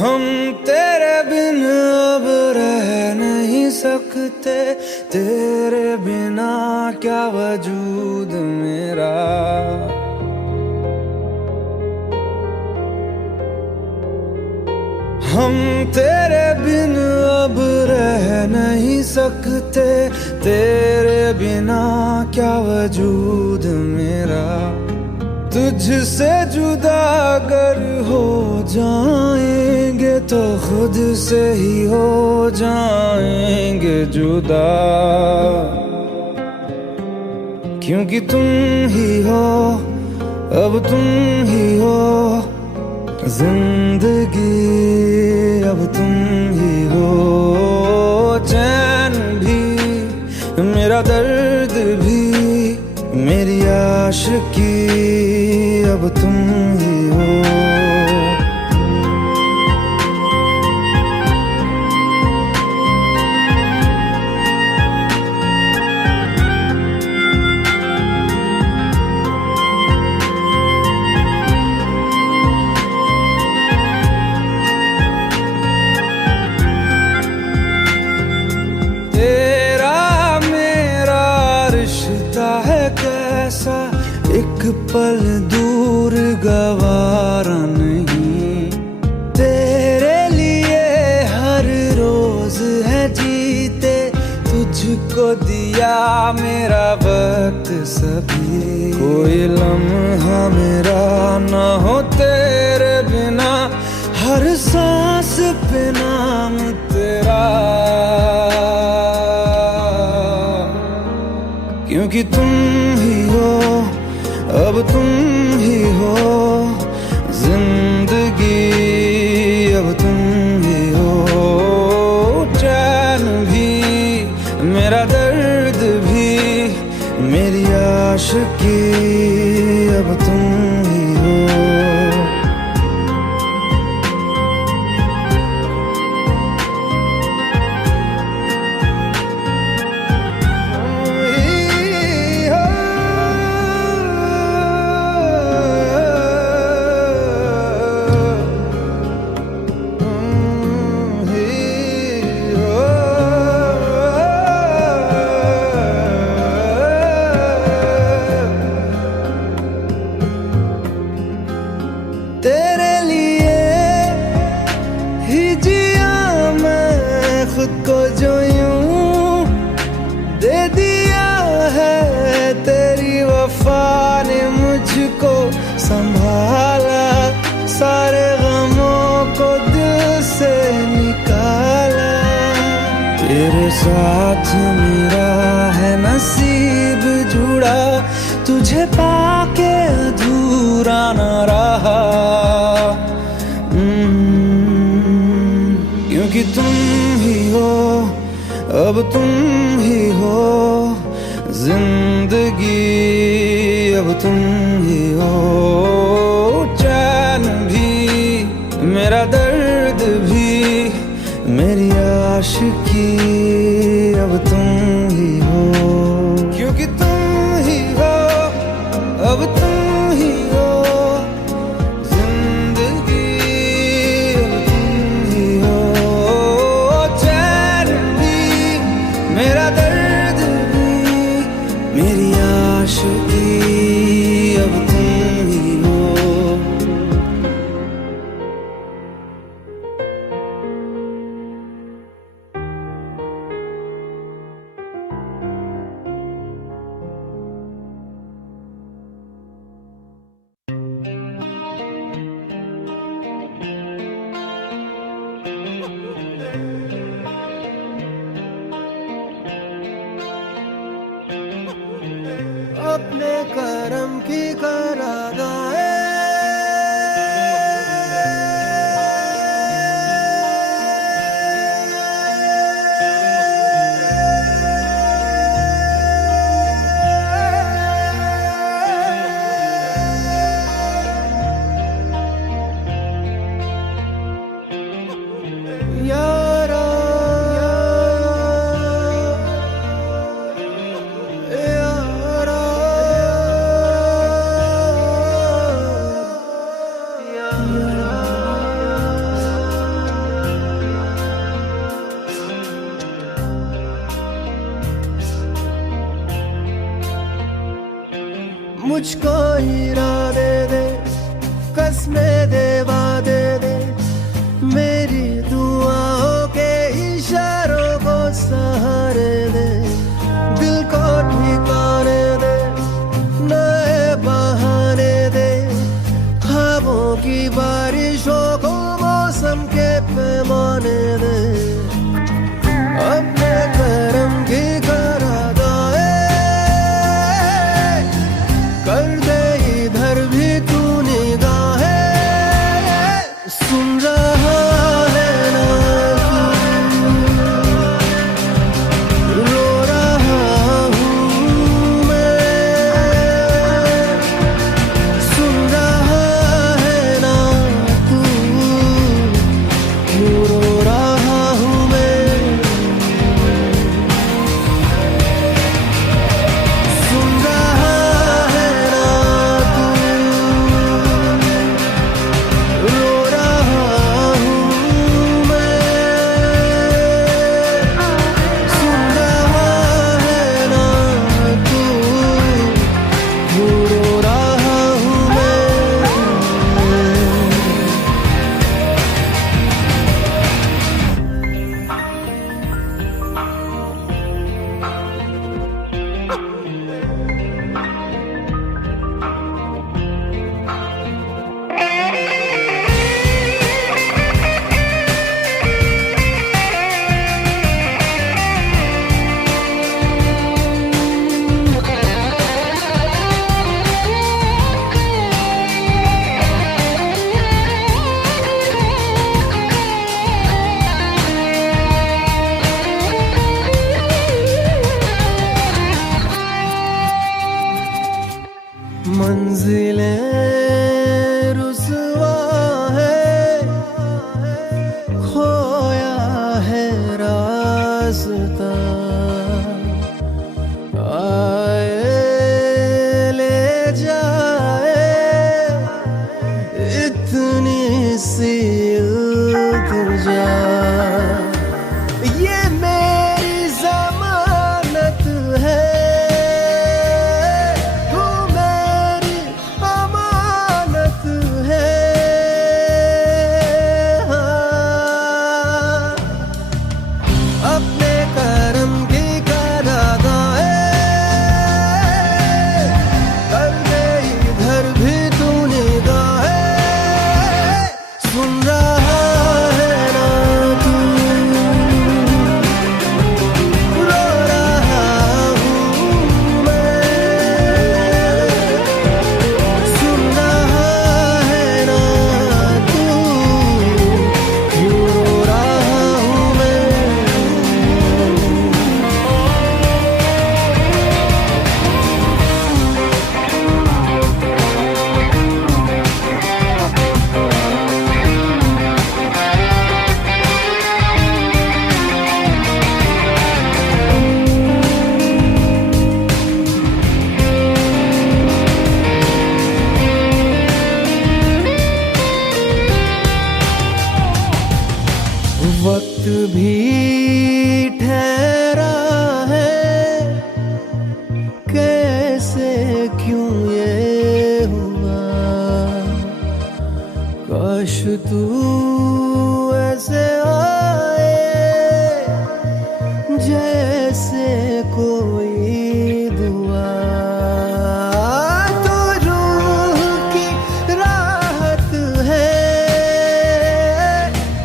हम तेरे बिन अब रह नहीं सकते, तेरे बिना क्या वजूद मेरा। हम तेरे बिन अब रह नहीं सकते, तेरे बिना क्या वजूद मेरा। तुझसे जुदा अगर हो जाएंगे तो खुद से ही हो जाएंगे जुदा, क्योंकि तुम ही हो, अब तुम ही हो जिंदगी, अब तुम ही हो। चैन भी, मेरा दर्द भी, मेरी आशिकी, अब तुम ही हो। एक पल दूर गवारा नहीं, तेरे लिए हर रोज है जीते, तुझको दिया मेरा वक्त सभी। कोई लम्हा मेरा ना हो तेरे बिना, हर सांस पे नाम तेरा, क्योंकि तुम ही हो, अब तुम ही हो जिंदगी, अब तुम ही हो। चैन भी, मेरा दर्द भी, मेरी आशिकी, अब तुम ही हो। तेरे लिए ही जिया मैं खुद को, जो यूं दे दिया है तेरी वफा ने मुझको संभाला, सारे गमों को दिल से निकाला। तेरे साथ मेरा है नसीब जुड़ा, तुझे पाके अधूरा न रहा, क्योंकि तुम ही हो, अब तुम ही हो जिंदगी, अब तुम ही हो। चैन भी, मेरा दर्द भी, मेरी आशिकी, अब तुम ही हो, क्योंकि तुम ही हो, अब तुम ही हो जिंदगी, अब तुम ही हो। चैन भी, मेरा दर्द भी, मेरी आशिकी, अब तुम ही हो। अपने करम की करादाए, यारा यारा मुझको इरादे दे, कसमें दे, वादे दे, मेरी दुआओं के इशारों को सहारे दे, दिल को ठिकाने दे, नए बहाने दे, ख्वाबों की बारिशों को मौसम के पैमाने दे, अपने करम की करादाए कर दे इधर भी तू निगाहें, सुन रहा है ना तू, रो रहा हूँ मैं, सुन रहा है ना तू, क्यों रो रहा हूँ मैं, सुन रहा है ना तू, रो रहा हूँ मैं, सुन रहा है ना तू, क्यों रो रहा हूँ मैं। मंजिलें रुसवा है, खोया है रास्ता, आए ले जाए इतनी सी इल्तिजा, ये मेरी जमानत है, तू मेरी अमानत है, हाँ। अपने करम की करादाए कर दे इधर भी तू निगाहें, सुन रहा है ना तू, रो रहा हूँ मैं, सुन रहा है ना तू, क्यों रो रहा हूँ मैं। वक्त भी ठहरा है, कैसे क्यों ये हुआ, काश तू ऐसे आए जैसे कोई दुआ, तो रूह की राहत है,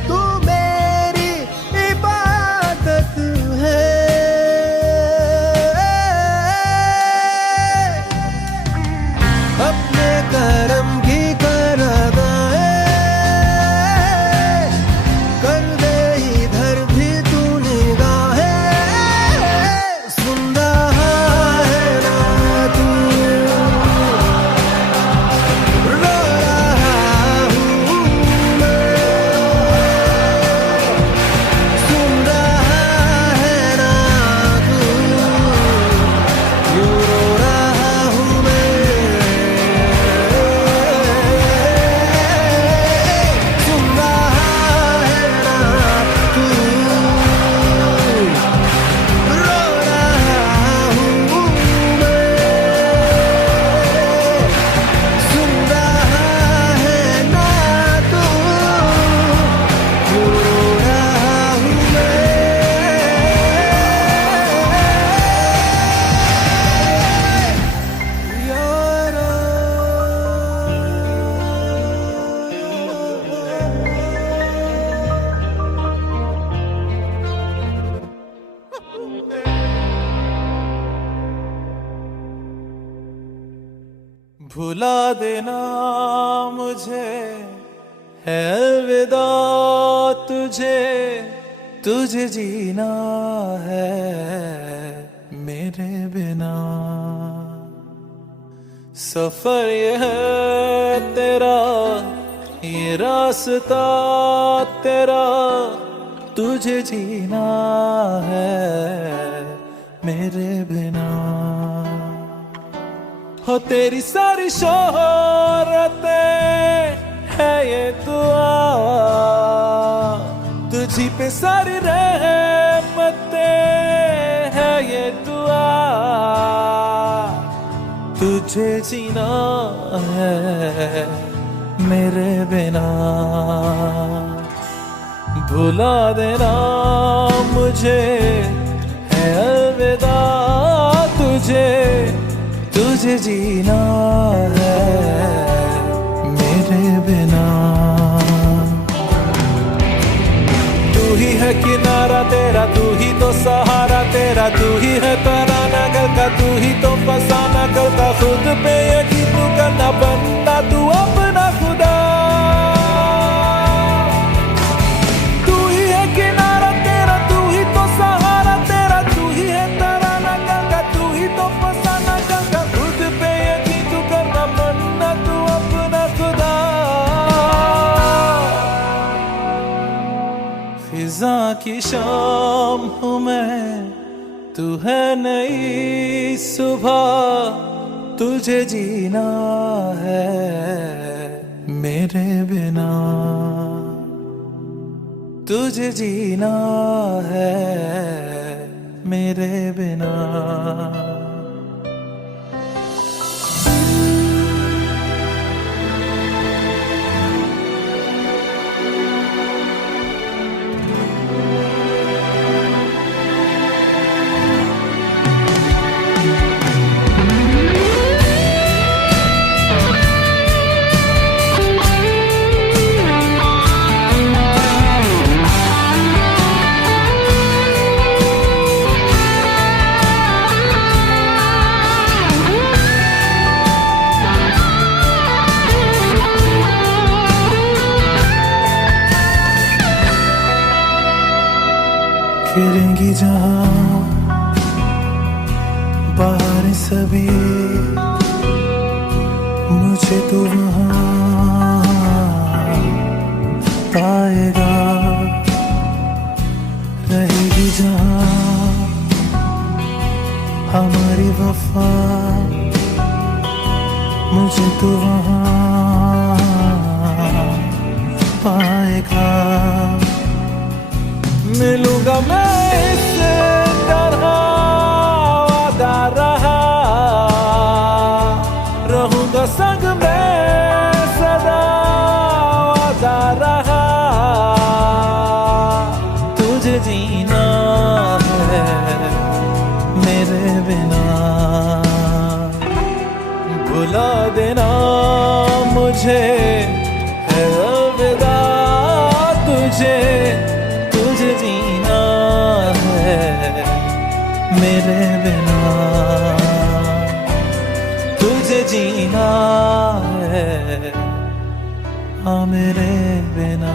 तू मेरी इबादत है, अपने करम की करादाए कर दे इधर भी तू निगाहें, सुन रहा भुला देना मुझे है अलविदा तुझे, तुझे जीना है मेरे बिना। सफर ये है तेरा, ये रास्ता तेरा, तुझे जीना है मेरे बिना। हो तेरी सारी शोहरतें है ये दुआ, तुझी पे सारी रहमतें है ये दुआ, तुझे जीना है मेरे बिना। भुला देना मुझे है अलविदा तुझे, तुझे जीना है मेरे बिना। तू ही है किनारा तेरा, तू ही तो सहारा तेरा, तू ही है तराना घर का, तू ही तो फसाना घर का। खुद पे यकीन तू करना, बनना तू अपना खुदा। तू ही है किनारा तेरा, तू ही तो सहारा तेरा, तू ही है तराना घर का, तू ही तो फसाना घर का। खुद पे यकीन तू करना, बनना तू अपना खुदा। फिजा की शाम हूँ मैं, तू है नई सुबह, तुझे जीना है मेरे बिना, तुझे जीना है मेरे बिना। खिलेंगी जहां बाहर सभी, मुझे तो वहां पाएगा। रहेगी जहां हमारी वफा, मुझे तो वहां पाएगा। मिलूंगा मैं इस तरह वादा रहा, रहूंगा संग में सदा वादा रहा। तुझे जीना है मेरे बिना, भुला देना मुझे है अलविदा तुझे, तुझे जीना है मेरे बिना, तुझे जीना है हाँ मेरे बिना।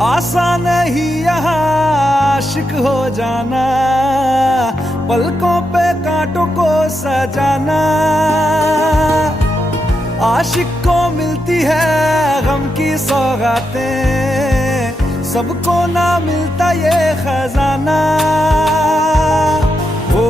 आसान नहीं यहाँ आशिक हो जाना, पलकों पे कांटों को सजाना। आशिक को मिलती है गम की सौगातें, सबको ना मिलता ये खजाना। ओ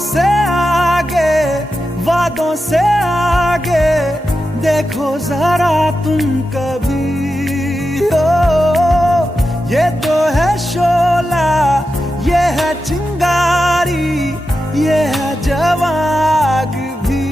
से आगे, वादों से आगे देखो जरा तुम कभी। ओ ये तो है शोला, ये है चिंगारी, ये है जवाग भी।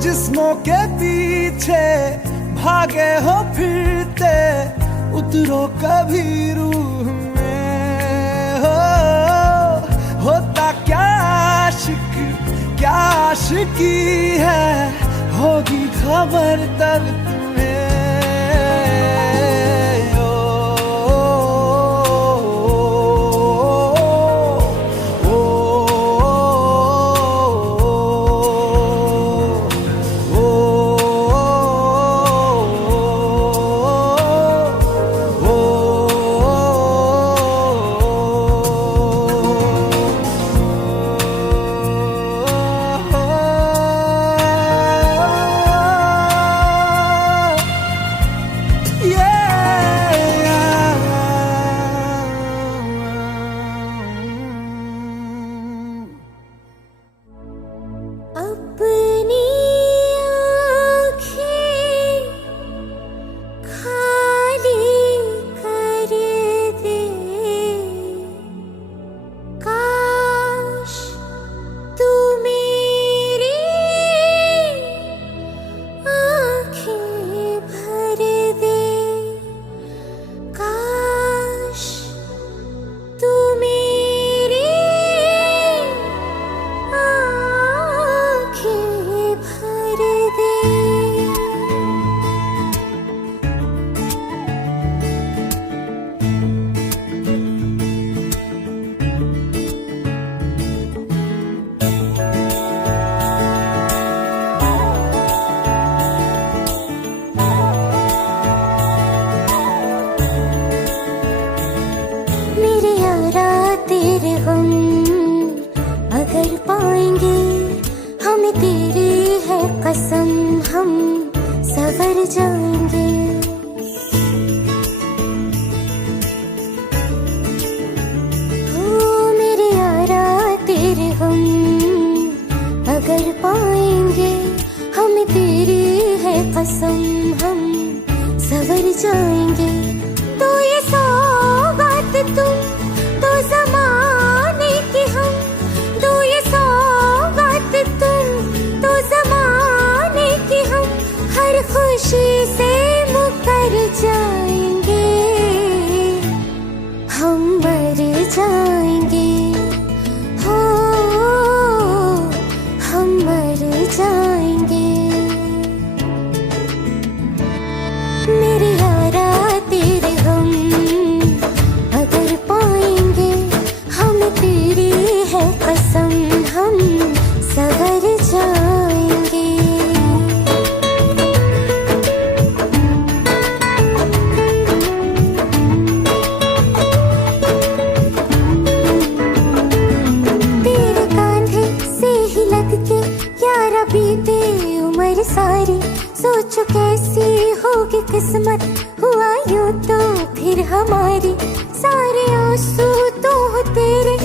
जिस्मों के पीछे भागे हो फिरते, उतरो कभी रूह में। होता क्या आशिक, क्या आशिकी है, होगी खबर तब तुम्हें। अपनी आँखें खाली कर दे, काश तू मेरी आँखें भर दे, काश तू मेरी भर दे। मेरे यारा तेरे हम अगर पाएंगे, हमें तेरी है कसम, हम सवर जाएंगे। हो मेरे यारा तेरे हम अगर पाएंगे, हमें तेरी है कसम, हम सवर जाएंगे। तो ये सौगात तुम तो ज़माने की हम, तो ये सौगात तुम तो ज़माने की हम, हर खुशी से मुकर जाएंगे, हम मर जाएंगे। हो हम मर जाएंगे। मेरे यारा तेरे हम अगर पाएंगे, हमें तेरी है कसम, हम सवर जाएंगे। तेरे कांधे से ही लग के यारा बीते उम्र सारी, सोचो कैसी होगी किस्मत, हुआ यूं तो फिर हमारी। सारे आंसू तो हो तेरे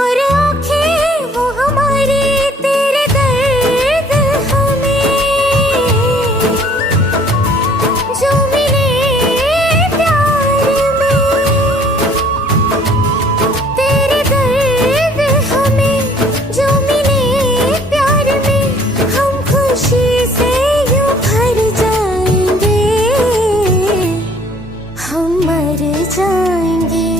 और आंखें वो हमारी, तेरे दर्द हमें जो मिले प्यार में, तेरे दर्द हमें जो मिले प्यार में, हम खुशी से यूं भर जाएंगे, हम मर जाएंगे।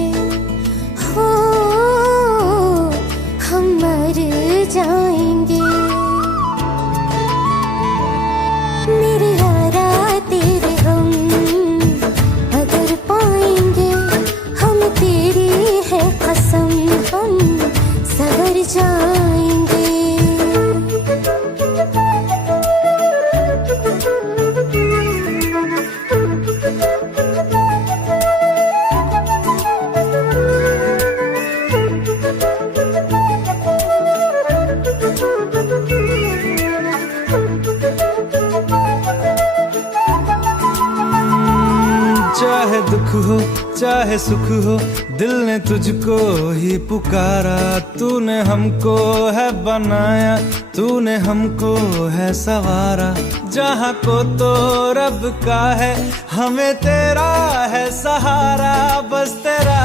चाहे दुख हो चाहे सुख हो, दिल ने तुझको ही पुकारा। तूने हमको है बनाया, तूने हमको है सवारा। जहाँ को तो रब का है, हमें तेरा है सहारा। बस तेरा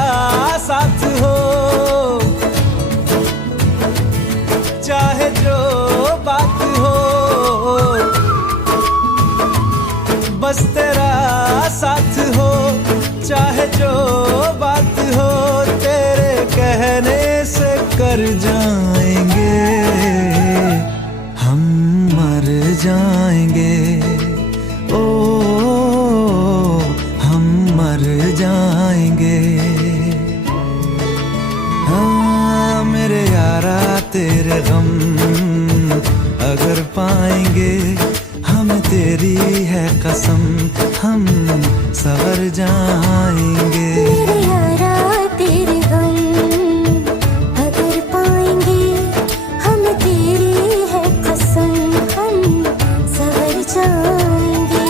साथ हो, चाहे जो बात हो। बस तेरा साथ हो, चाहे जो बात हो। तेरे कहने से कर जाएंगे, हम मर जाएंगे। ओ हम मर जाएंगे। हाँ मेरे यारा तेरे गम अगर पाएंगे, हमें तेरी है कसम, हम सवर जाएंगे। मेरे यारा तेरे गम अगर पाएंगे, हमें तेरी है कसम, हम सवर जाएंगे।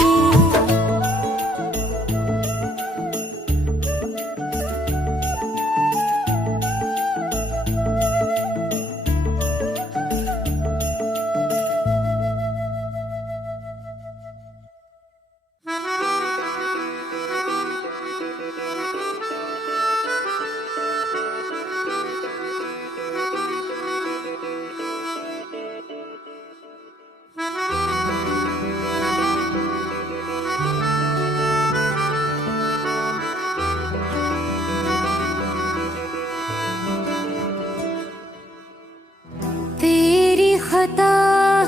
तेरी खता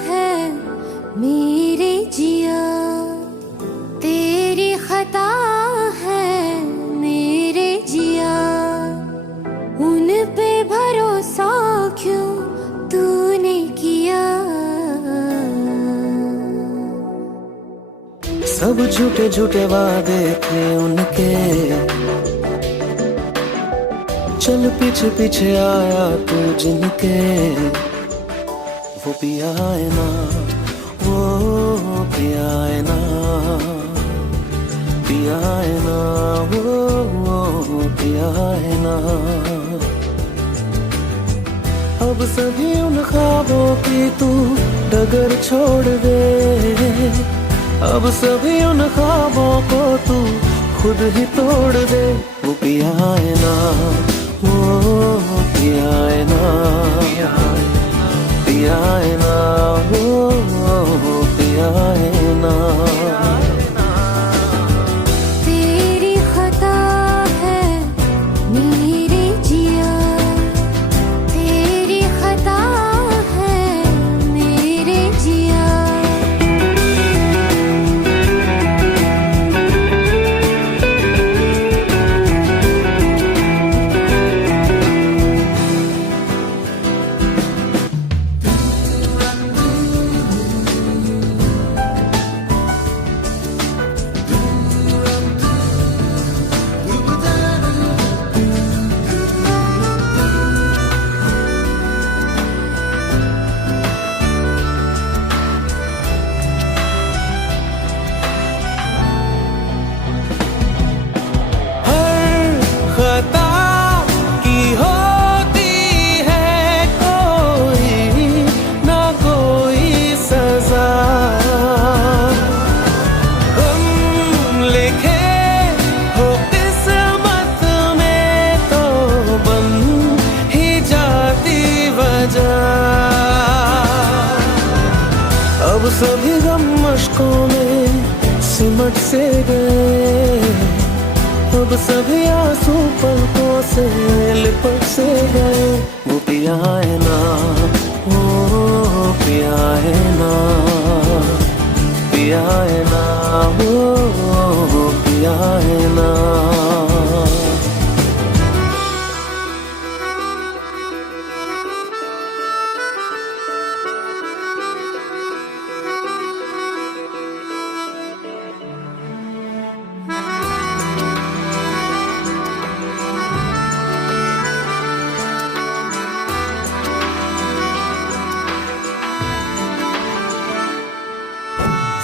है मेरे जिया, तेरी खता है मेरे जिया। उन पे भरोसा क्यों तूने किया? सब झूठे झूठे वादे थे उनके, चल पीछे पीछे आया तू जिनके। वो पिया है ना, वो पिया है ना, पिया है ना, वो पिया है ना। अब सभी उन ख्वाबों की तू डगर छोड़ दे, अब सभी उन ख्वाबों को तू खुद ही तोड़ दे। वो पिया है ना, वो पिया है ना, पिया है ना, वो पिया है ना। तेरी खता है मेरे जिया, तेरी खता है मेरे जिया। अब सभी गम मशकों में सिमट से गए, अब सभी आंसू पलकों से लिपट से गए। वो पिया है ना, वो पिया है ना, पिया है ना, वो पिया है ना।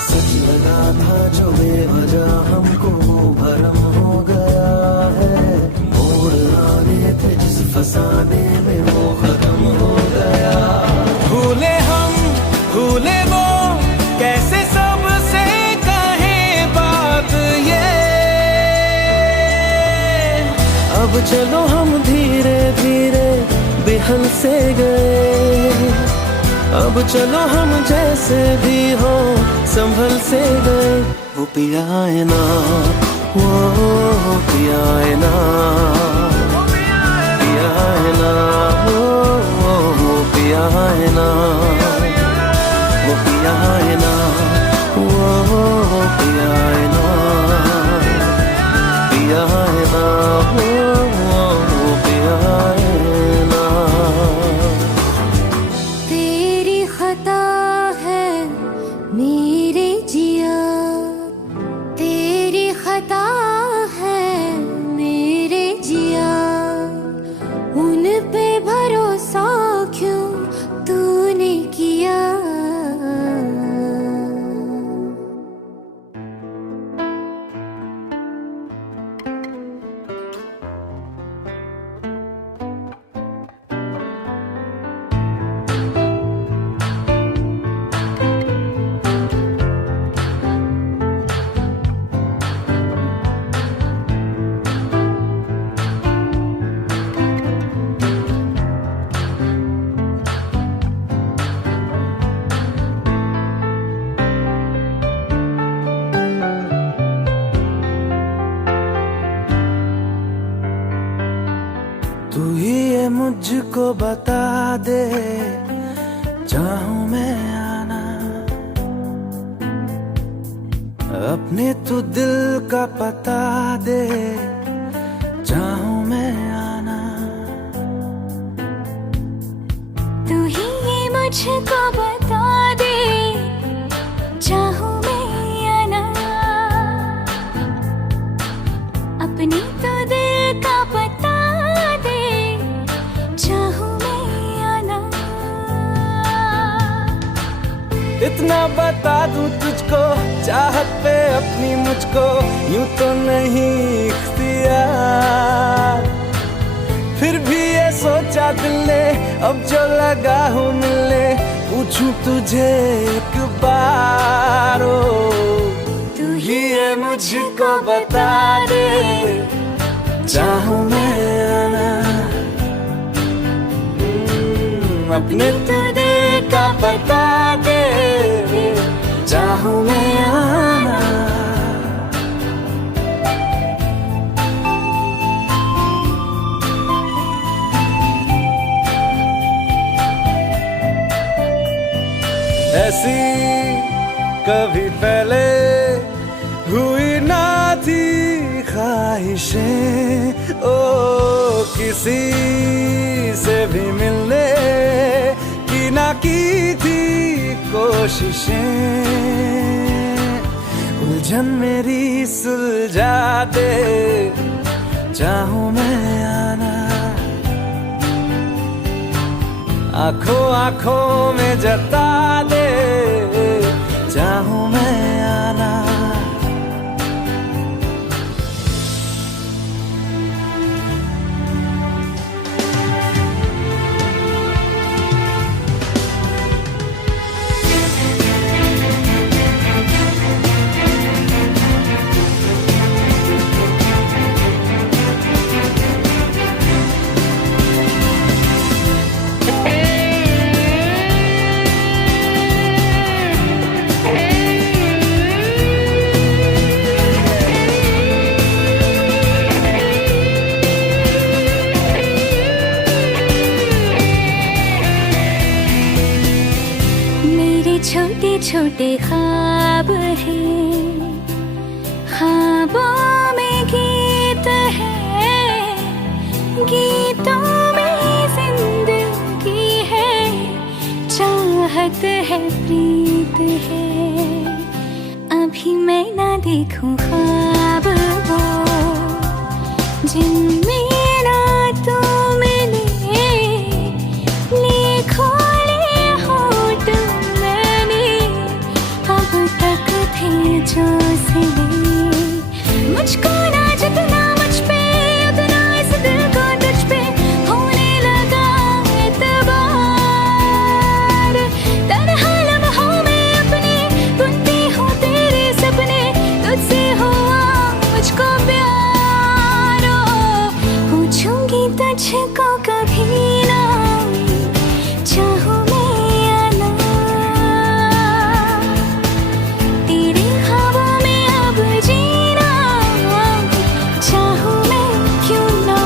सच लगा था जो बेवजह हमको भरम हो अब चलो हम धीरे धीरे बेहल से गए, अब चलो हम जैसे भी हो संभल से गए। वो पिया है ना, वो पिया है ना, पिया है ना, वो पिया है ना, वो पिया है ना, वो पिया है ना, पिया है ना, वो पिया है ना। तेरी खता है मेरे जिया, तेरी खता है मेरे जिया, उन पे भरोसा क्यों तूने किया। तू ही ये मुझको बता दे, चाहूं मैं आना, अपने तू दिल का पता दे, चाहूं मैं आना। तू ही ये मुझको बता दे, चाहूं मैं आना, अपनी तो दिल का पता दे, चाहूं मैं आना। इतना बता दूं तुझको, चाहत पे अपनी मुझको यूं तो नहीं इख्तियार, फिर भी ये सोचा दिल ने अब जो लगा हूं मिलने, पूछूं तुझे एक बार। ओ तू ही ये मुझको बता दे, चाहूं मैं आना, अपने तो दिल का बता दे, चाहूं मैं आना। ऐसी कभी पहले हुई ना थी ख्वाहिशें, ओ किसी से भी मिलने की ना की थी कोशिशें, उलझन मेरी सुलझा दे, चाहूं मैं आना, आंखों आंखों में जता दे, चाहूं मैं आना। छोटे छोटे ख्वाब हैं, ख्वाबों में गीत है, गीतों में जिंदगी है, चाहत है प्रीत है। अभी मैं ना देखूं ख्वाब वो जिनमें ना तू मिले, लिखो जो सिले, मुझको ना जितना मुझ पे उतना इस दिल को तुझ पे होने लगा एतबार। तन्हा लम्हों में अपने बुनती हूँ तेरे सपने, तुझसे हुआ मुझको प्यार। मुझको कभी ना चाहूं मैं या ना, तेरे ख्वाबों में अब जीना चाहूं मैं क्यों ना।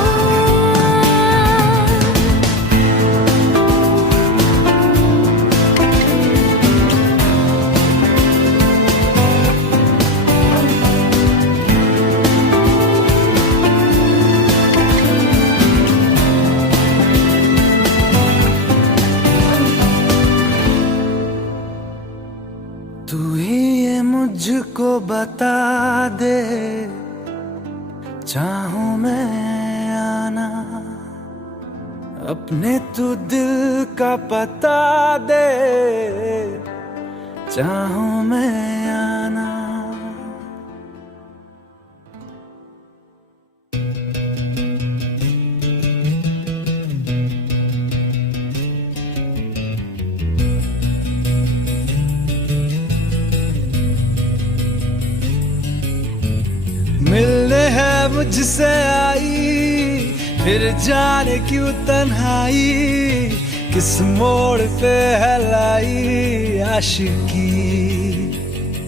तू ही ये मुझको बता दे, चाहूं मैं आना, अपने तू दिल का पता दे, चाहूं मैं आना। मिलने है मुझसे आई, फिर जाने क्यों तन्हाई, किस मोड़ पे है लाई आशिकी।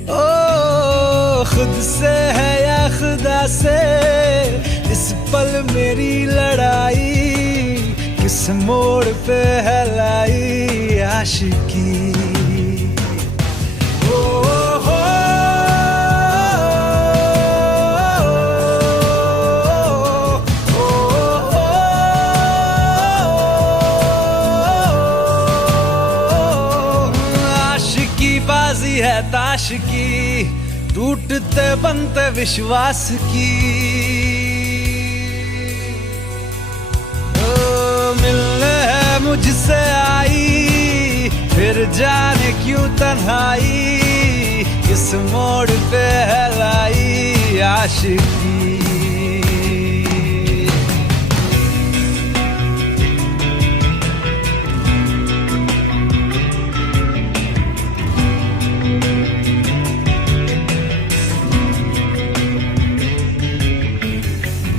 ओ खुद से है या खुदा से, इस पल मेरी लड़ाई, किस मोड़ पे है लाई आशिकी। बाजी है ताश की, टूटते बनते विश्वास की। मिलने है मुझसे आई, फिर जाने क्यों तन्हाई, किस मोड़ पे है लाई आशिकी।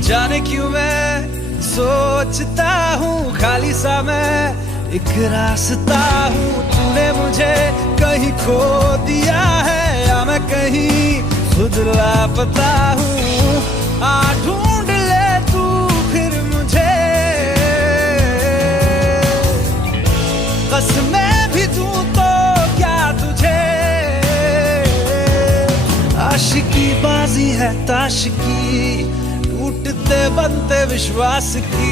जाने क्यों मैं सोचता हूँ खाली सा मैं एक रास्ता हूँ, तूने मुझे कहीं खो दिया है या मैं कहीं खुद लापता हूँ। आ ढूंढ ले तू फिर मुझे, कसमें भी दूं तो क्या तुझे। आशिकी बाजी है ताश की, टूटते बनते विश्वास की।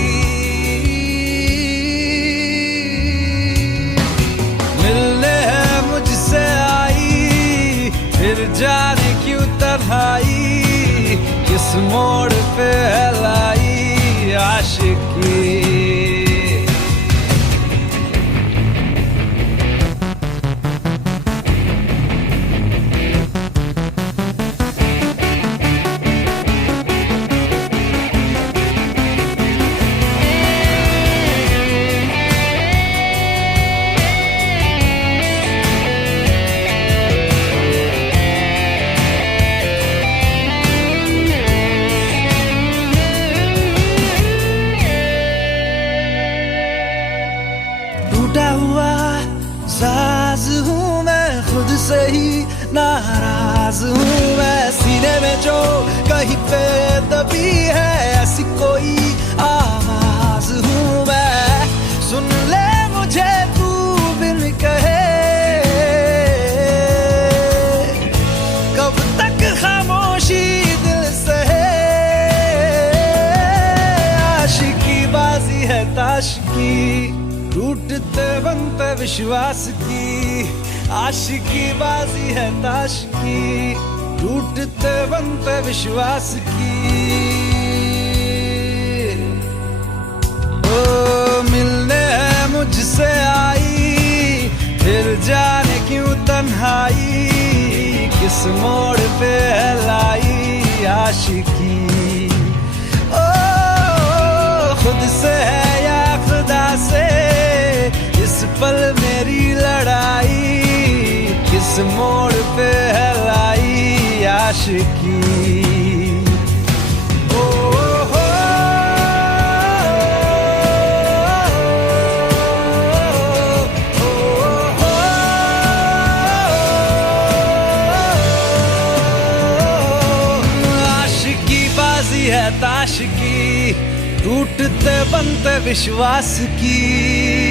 मिलने है मुझसे आई, फिर जाने क्यों तन्हाई, किस मोड़ पे है लाई आशिकी। टूटा हुआ साज हूँ मैं, खुद से ही नाराज हूँ मैं। सीने में जो कहीं पे दबी है ऐसी कोई आवाज हूँ मैं। सुन ले मुझे तू बिन कहे, कब तक खामोशी दिल सहे। आशिकी बाजी है ताश की, टूटते बनते विश्वास की। आशिकी बाजी है ताश की, टूटते बनते विश्वास की। ओ मिलने है मुझसे आई, फिर जाने क्यों तन्हाई, किस मोड़ पे है लाई आशिकी। ओ खुद से है या खुदा से, इस पल मेरी लड़ाई, किस मोड़ पे है लाई आशिकी। ओ हो है ताश की, टूटते बनते विश्वास की।